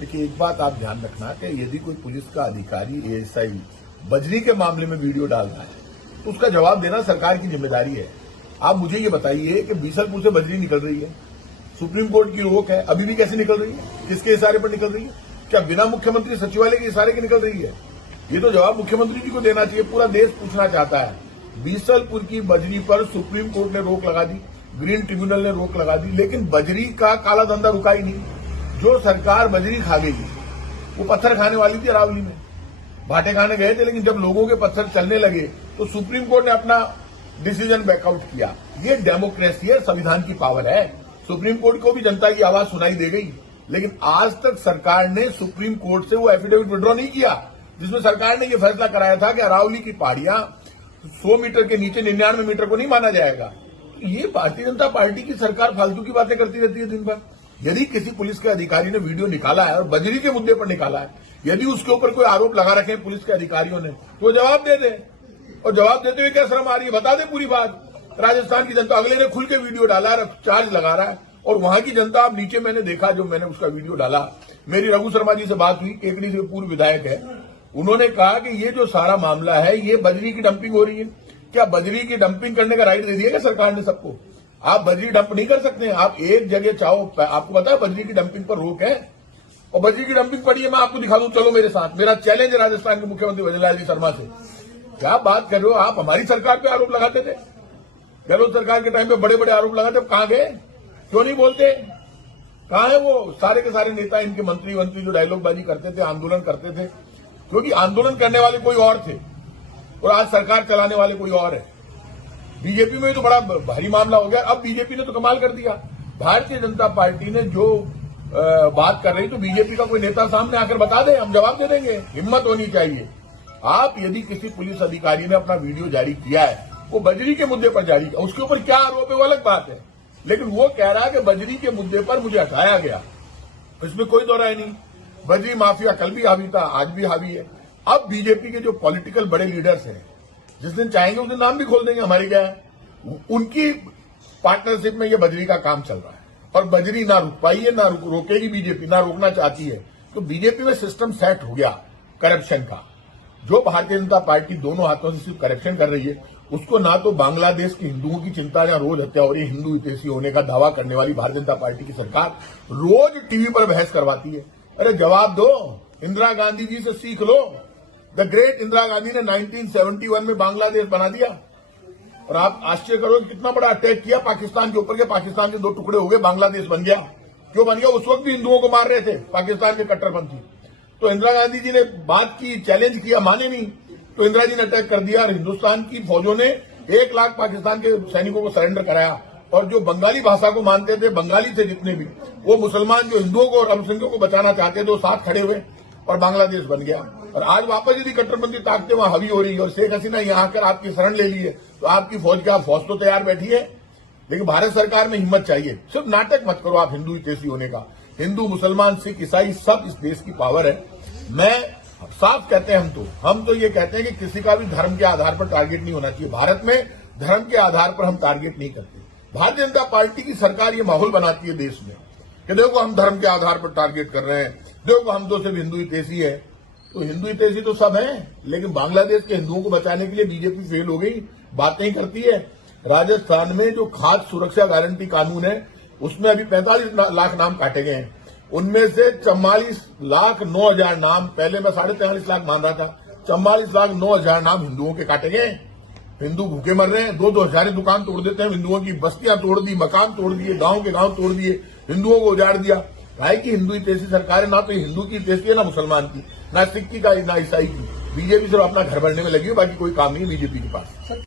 देखिए, एक बात आप ध्यान रखना कि यदि कोई पुलिस का अधिकारी एएसआई बजरी के मामले में वीडियो डाल रहा है तो उसका जवाब देना सरकार की जिम्मेदारी है। आप मुझे ये बताइए कि बीसलपुर से बजरी निकल रही है, सुप्रीम कोर्ट की रोक है, अभी भी कैसे निकल रही है, किसके इशारे पर निकल रही है? क्या बिना मुख्यमंत्री सचिवालय के इशारे की निकल रही है? ये तो जवाब मुख्यमंत्री जी को देना चाहिए। पूरा देश पूछना चाहता है। बीसलपुर की बजरी पर सुप्रीम कोर्ट ने रोक लगा दी, ग्रीन ट्रिब्यूनल ने रोक लगा दी, लेकिन बजरी का काला धंधा रुका ही नहीं। जो सरकार बजरी खा गई वो पत्थर खाने वाली थी अरावली में, भाटे खाने गए थे, लेकिन जब लोगों के पत्थर चलने लगे तो सुप्रीम कोर्ट ने अपना डिसीजन बैकआउट किया। ये डेमोक्रेसी है, संविधान की पावर है। सुप्रीम कोर्ट को भी जनता की आवाज सुनाई दे गई, लेकिन आज तक सरकार ने सुप्रीम कोर्ट से वो एफिडेविट विड्रॉ नहीं किया जिसमें सरकार ने यह फैसला कराया था कि अरावली की पहाड़ियां 100 मीटर के नीचे 99 मीटर को नहीं माना जाएगा। ये भारतीय जनता पार्टी की सरकार फालतू की बातें करती रहती है दिन भर। यदि किसी पुलिस के अधिकारी ने वीडियो निकाला है और बजरी के मुद्दे पर निकाला है, यदि उसके ऊपर कोई आरोप लगा रखे हैं पुलिस के अधिकारियों ने, तो जवाब दे दे। और जवाब देते हुए क्या शर्म आ रही है? बता दे पूरी बात। राजस्थान की जनता, अगले ने खुल के वीडियो डाला है, चार्ज लगा रहा है, और वहां की जनता, अब नीचे मैंने देखा जो मैंने उसका वीडियो डाला, मेरी रघु शर्मा जी से बात हुई, केकड़ी से पूर्व विधायक है, उन्होंने कहा कि ये जो सारा मामला है ये बजरी की डंपिंग हो रही है। क्या बजरी की डंपिंग करने का राइट दे दिया क्या सरकार ने सबको? आप बजरी डंप नहीं कर सकते। आप एक जगह चाहो, आपको पता है बजरी की डंपिंग पर रोक है, और बजरी की डंपिंग पड़ी है, मैं आपको दिखा दूं, चलो मेरे साथ। मेरा चैलेंज है राजस्थान के मुख्यमंत्री भजनलाल जी शर्मा से। क्या बात कर रहे हो आप? हमारी सरकार पे आरोप लगाते थे, गहलोत सरकार के टाइम पे बड़े बड़े आरोप लगाते, कहां गए? क्यों नहीं बोलते? कहां है वो सारे के सारे नेता, इनके मंत्री जो डायलॉगबाजी करते थे, आंदोलन करते थे? क्योंकि आंदोलन करने वाले कोई और थे और आज सरकार चलाने वाले कोई और है। बीजेपी में तो बड़ा भारी मामला हो गया। अब बीजेपी ने तो कमाल कर दिया। भारतीय जनता पार्टी ने जो बात कर रही, तो बीजेपी का कोई नेता सामने आकर बता दे, हम जवाब दे देंगे। हिम्मत होनी चाहिए। आप यदि किसी पुलिस अधिकारी ने अपना वीडियो जारी किया है, वो बजरी के मुद्दे पर जारी किया, उसके ऊपर क्या आरोप है वो अलग बात है, लेकिन वो कह रहा है कि बजरी के मुद्दे पर मुझे हटाया गया, इसमें कोई दो राय नहीं। बजरी माफिया कल भी हावी था, आज भी हावी है। अब बीजेपी के जो पॉलिटिकल बड़े लीडर्स हैं, जिस दिन चाहेंगे उस दिन नाम भी खोल देंगे, हमारी क्या है, उनकी पार्टनरशिप में ये बजरी का काम चल रहा है। और बजरी ना रुक पाई है, ना रोकेगी बीजेपी, ना रोकना चाहती है। तो बीजेपी में सिस्टम सेट हो गया करप्शन का। जो भारतीय जनता पार्टी दोनों हाथों से सिर्फ करप्शन कर रही है, उसको ना तो बांग्लादेश के हिंदुओं की चिंता, या रोज हत्या हो रही है, हिंदू हितैषी होने का दावा करने वाली भारतीय जनता पार्टी की सरकार रोज टीवी पर बहस करवाती है। अरे जवाब दो, इंदिरा गांधी जी से सीख लो। द ग्रेट इंदिरा गांधी ने 1971 में बांग्लादेश बना दिया, और आप आश्चर्य करो कितना बड़ा अटैक किया पाकिस्तान के ऊपर के, पाकिस्तान के 2 टुकड़े हो गए, बांग्लादेश बन गया। क्यों बन गया? उस वक्त भी हिंदुओं को मार रहे थे पाकिस्तान के कट्टरपंथी। तो इंदिरा गांधी जी ने बात की, चैलेंज किया, माने नहीं, तो इंदिरा जी ने अटैक कर दिया, और हिंदुस्तान की फौजों ने 1 लाख पाकिस्तान के सैनिकों को सरेंडर कराया। और जो बंगाली भाषा को मानते थे, बंगाली थे जितने भी, वो मुसलमान जो हिंदुओं को और अल्पसंख्यकों को बचाना चाहते थे, वो साथ खड़े हुए और बांग्लादेश बन गया। और आज वापस यदि कट्टरपंथी ताकतें वहां हावी हो रही है, और शेख हसीना यहां आकर आपकी शरण ले ली है, तो आपकी फौज क्या, फौज तो तैयार बैठी है। लेकिन भारत सरकार में हिम्मत चाहिए। सिर्फ नाटक मत करो आप हिंदू हितैषी होने का। हिंदू, मुसलमान, सिख, ईसाई सब इस देश की पावर है। मैं साफ कहते हैं, हम तो ये कहते हैं कि किसी का भी धर्म के आधार पर टारगेट नहीं होना चाहिए। भारत में धर्म के आधार पर हम टारगेट नहीं करते। भारतीय जनता पार्टी की सरकार ये माहौल बनाती है देश में कि देखो हम धर्म के आधार पर टारगेट कर रहे हैं, देखो हम तो सिर्फ हिंदू हितैषी है। तो हिंदू हितैषी तो सब है, लेकिन बांग्लादेश के हिंदुओं को बचाने के लिए बीजेपी फेल हो गई, बातें ही करती है। राजस्थान में जो खाद्य सुरक्षा गारंटी कानून है, उसमें अभी 45 लाख नाम काटे गए हैं। उनमें से 44,09,000 नाम, पहले मैं 43.5 लाख मान रहा था, 44,09,000 नाम हिंदुओं के काटे गए। हिंदू भूखे मर रहे हैं। 2-2 हजारी दुकान तोड़ देते हैं, हिंदुओं की बस्तियां तोड़ दी, मकान तोड़ दिए, गांव के गांव तोड़ दिए, हिंदुओं को उजाड़ दिया। राय की हिंदू हितैषी सरकार है, ना तो हिंदू की हितैषी है, ना मुसलमान की, ना सिख की, ना ईसाई की। बीजेपी सिर्फ अपना घर भरने में लगी है, बाकी कोई काम नहीं है बीजेपी के पास।